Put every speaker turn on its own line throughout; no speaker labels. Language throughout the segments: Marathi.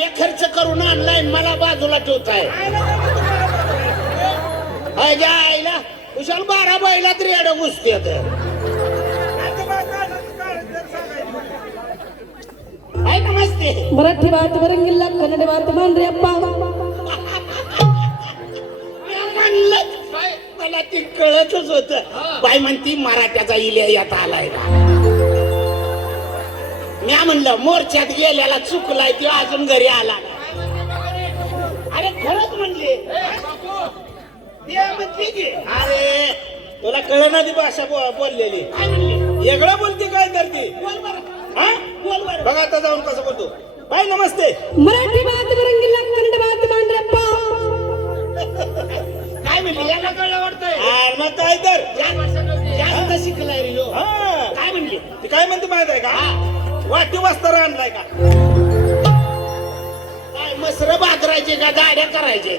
मी खर्च करून आणलाय मला बाजूला ठेवताय. अजा आईला कुशाल बारा बैलात रेड घुसते आहे का मस्ते
मराठी बात वरंगिल्ला कन्नड बात मांडरे अप्पा.
म्हणलं बाय, मला ती कळतच होत. बाय म्हणती मराठ्याचा इल्या यात आलाय. का मी म्हणलं मोर्चात गेल्याला चुकलाय तो अजून घरी आला अरे खरंच म्हणले? ते म्हणते की अरे
तुला कळना ती भाषा बो- बोललेली.
काय म्हणले?
वेगळं बोलते काय तर ती
बोल बरं.
हा?
बोल बरं.
बघा आता जाऊन कसं बोलतो. बाय नमस्ते.
मराठी बात वरंगिल्ला कन्नड बात मांडरे अप्पा
काय म्हणले? याला कळलं वाटतंय.
मग काय तर.
जास्त शिकलाय रे
हा.
काय म्हणले?
ती काय म्हणते माहीत आहे का?
हा.
वाटी वस्त्र आणलाय का?
काय मसर बाजरायचे का? दाड्या करायचे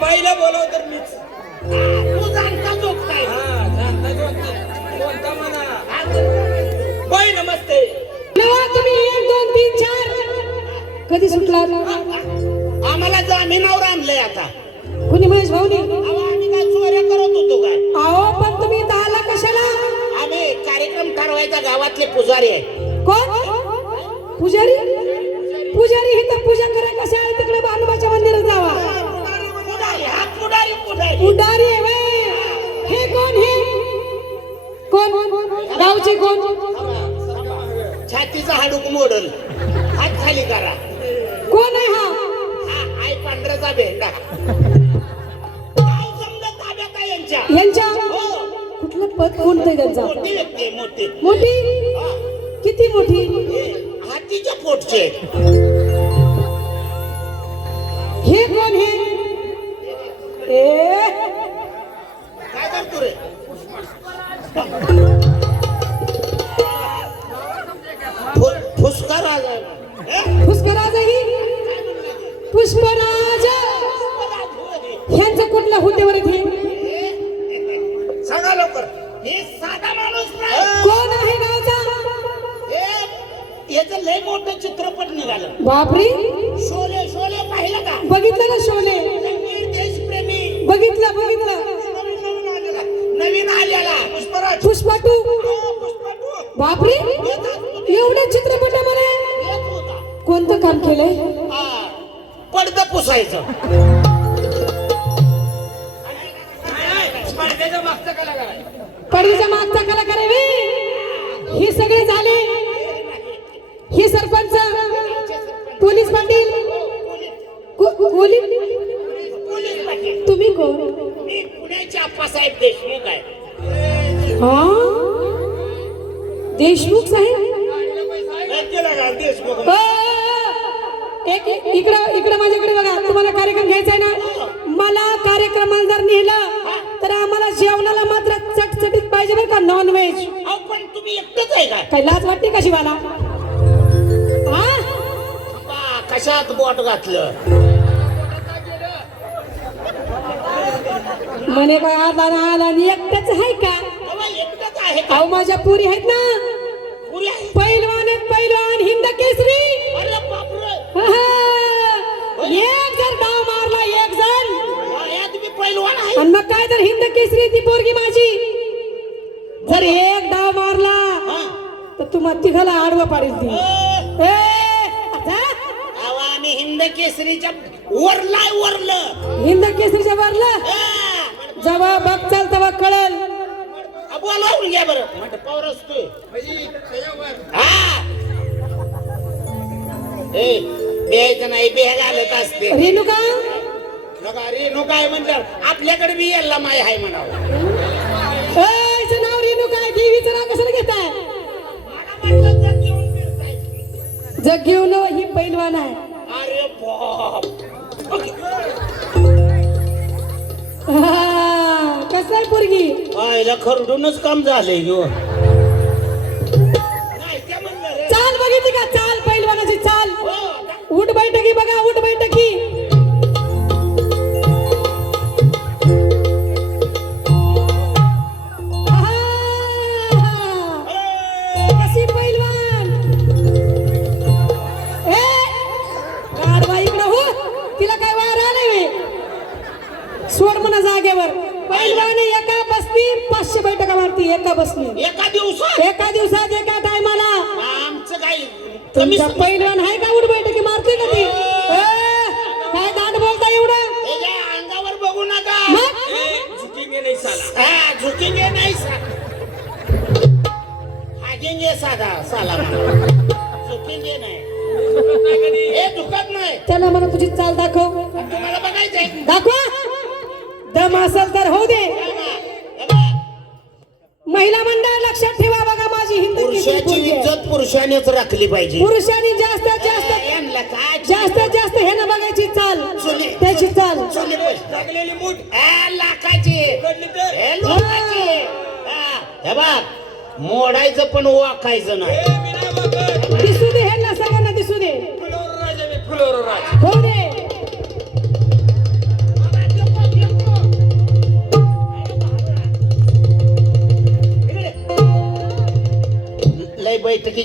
बाईला बोलव तर मीच.
तू जाणता
हा म्हणा. बाई नमस्ते.
तुम्ही एक दोन तीन चार. कधी सुटला?
आम्हाला जामिनावर आणलंय आता.
कुणी महेश भाऊनी?
अहो, आम्ही काय चोऱ्या करत होतो काय?
अहो पण तुम्ही कशाला?
आम्ही कार्यक्रम ठरवायचा गावातले पुजारी आहे
कोण? पुजारी? पुजारी इथं पूजा करा कशा आहे? तिकडे बानुबाच्या मंदिरात जावा.
पुढारी हा पुढारी पुढारी.
पुढारी आहे व्हय. हे कोण हे? कोण? गावचे कोण?
छातीचा हाडूक मोडल. हात खाली करा.
कोण आहे हा?
हा आई पांढऱ्याचा भेंडा. गाव समजा ताब्यात आहे यांच्या?
यांच्या
हो
पद कोणतं त्यांचा?
मोठी व्यक्ती आहे, मोठी.
मोठी. किती मोठी?
हे हातीच्या पोटचे.
हे कोण हे? ए.
काय करतो रे? फु- फुसका राजा आहे. हे?
ही? पुष्पराज
याचं लय मोठं चित्रपट निघालं.
बापरे.
शोले शोले पाहिलं का?
बघितलं ना शोले?
रणवीर देशप्रेमी.
बघितलं बघितलं.
नवीन नवीन आलेला. नवीन आलेला.
पुष्पराज.
पुष्पा टू
हो, पुष्पा.
बापरे. एवढ्या चित्रपटामध्ये? कोणतं काम केलंय?
हा, पडदं पुसायचं.
स्पर्धेचा मागचा कलाकार आहे.
पडद्याच्या मागचा कलाकार. हे सगळे झाले हे सरपंच पोलीस पाटील? को- पोलीस
पोलीस पाटील.
तुम्ही कोण?
मी पुण्याचे आप्पासाहेब देशमुख आहे.
हा? देशमुख साहेब?
देशमुख.
अ, एक एक- इकडं इकडं माझ्याकडे बघा. तुम्हाला कार्यक्रम घ्यायचा आहे ना? मला कार्यक्रमाला जर नेलं तर आम्हाला जेवणाला मात्र चटचटीत पाहिजे बरं का नॉन व्हेज
पण तुम्ही एकटंच आहे काय
काही लाज वाटते का शिवाला?
कशात बोट घातलं?
म्हणे काय आला ना आला आणि एकटाच आहे का?
बाबा, एकटंच आहे का?
अहो माझ्या पुरी आहेत ना.
पुरी आहे?
पैलवान आहेत पैलवान हिंद केसरी.
अरे बापरे.
आहा. एक जर डाव मारला एक जण
या तुम्ही पैलवान आहे?
आणि मग काय तर हिंद केसरी ती पोरगी माझी. जर एक डाव मारला
हा.
तर तुम्हाला तिघाला आडवं पाडेल ती ए, आता
अहो, आम्ही हिंद केसरीच्या वरलाय वरलं.
हिंद केसरीच्या वरला?
हा.
जेव्हा बघचाल तेव्हा कळेल.
अ, बोलावून घ्या बरं. म्हणतो पवर असतोय. ए द्यायचं नाही बेग घालत असते.
रेणुका?
नका रेणू काय म्हणलं आपल्याकडे बी यायला माय आहे म्हणावं.
नाव रेणुका आहे देवीचं नाव कशाला घेताय?
जग घेऊन फिरताय.
जग घेऊन ही पैलवान आहे
बाप.
हा, कसं आहे पोरगी?
आईला खरडूनच काम झालंय रे
चाल बघितली का? चाल पैलवानाची चाल.
हो,
उठ बैठकी बघा उठ. एका बसने.
एका दिवसात?
एका दिवसात एका टायमाला.
आमचं काय? कमी
तुमचा पहिलवान आहे का उठ बैठकी मारते का ती? ए, काय दाट बोलता एवढं?
त्याच्या अंगावर बघू नका.
मग?
झुकेंगे नाही साला.
हा झुकेंगे नाही सा हागेंगे साधा साला झुकेंगे नाही. हे दुखत नाही.
त्याला मला तुझी चाल दाखव.
तुम्हाला बघायचंय.
दाखवा. दम असेल तर होऊ दे.
हे हे.
महिला मंडळ लक्षात ठेवा बघा माझी हिंद
पुरुषाची इज्जत पुरुषानेच राखली पाहिजे.
पुरुषांनी जास्त
यांना काय
जास्तीत जास्त हे ना बघायची चाल.
चुली.
त्याची चाल.
चुली पैसे.
लागलेली मूठ.
हा, लाखाची.
कडली तर.
हे लोकांची. हा, हे. बघ मोडायचं पण वाकायचं नाही.
ए, मी नाही बघत.
दिसू दे हे ना सगळ्यांना दिसू दे.
फुलोरो राजा मी फुलोरो राजा.
होऊ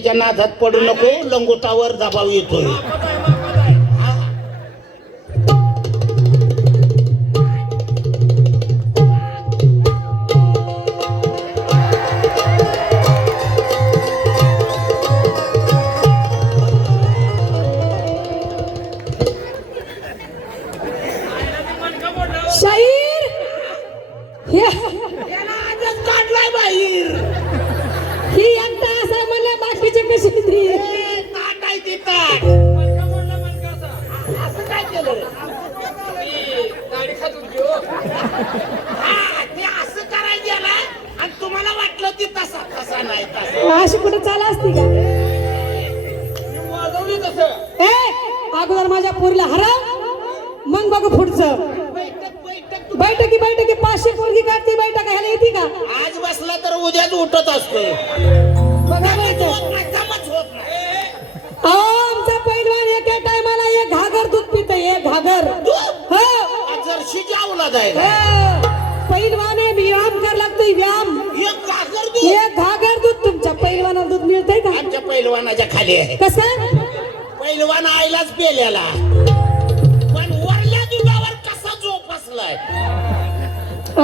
दे
नादात पडू नको लंगोटावर दबाव येतोय.
गाडी हो.
ते असं करायला गेला आणि तुम्हाला वाटलं ती तसा तसा नाही तसा
अशी कुठे चाल असती का?
मी वाजवली तसं
ए अगोदर माझ्या पोरीला हरव मग बघू पुढचं.
बैठक बैठक
बैठकी बैठकी पाचशे पोरगी काढती बैठक ह्याला येते का?
आज बसला तर उद्याच उठत असतो.
बघा बैठक
नाही.
अहो आमचा पैलवान एका टायमाला एक घागर दूध घागर
दूध?
हो.
जर्शीची अवलाद आहे?
हो. पैलवान आहे व्यायाम कर लागतोय व्यायाम
एक घागर दूध.
एक घागर दूध तुमच्या पैलवानाला दूध मिळतंय का?
आमच्या पैलवानाच्या खाली आहे.
कसं?
पैलवान आईलाच पेल्याला. पण वरल्या दुधावर कसा जोपासलाय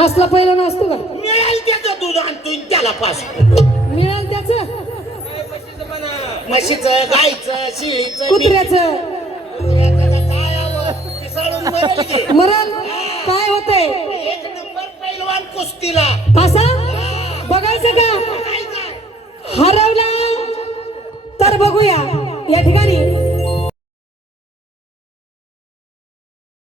असला पैलवान असतो का?
मिळेल त्याचं दूध आणतोय त्याला पास.
मिळेल त्याच?
म्हशीचं
गाईचं शिळीचं
कुत्र्याचं. मरण काय होतंय?
एक नंबर पैलवान कुस्तीला.
असा बघायचं का?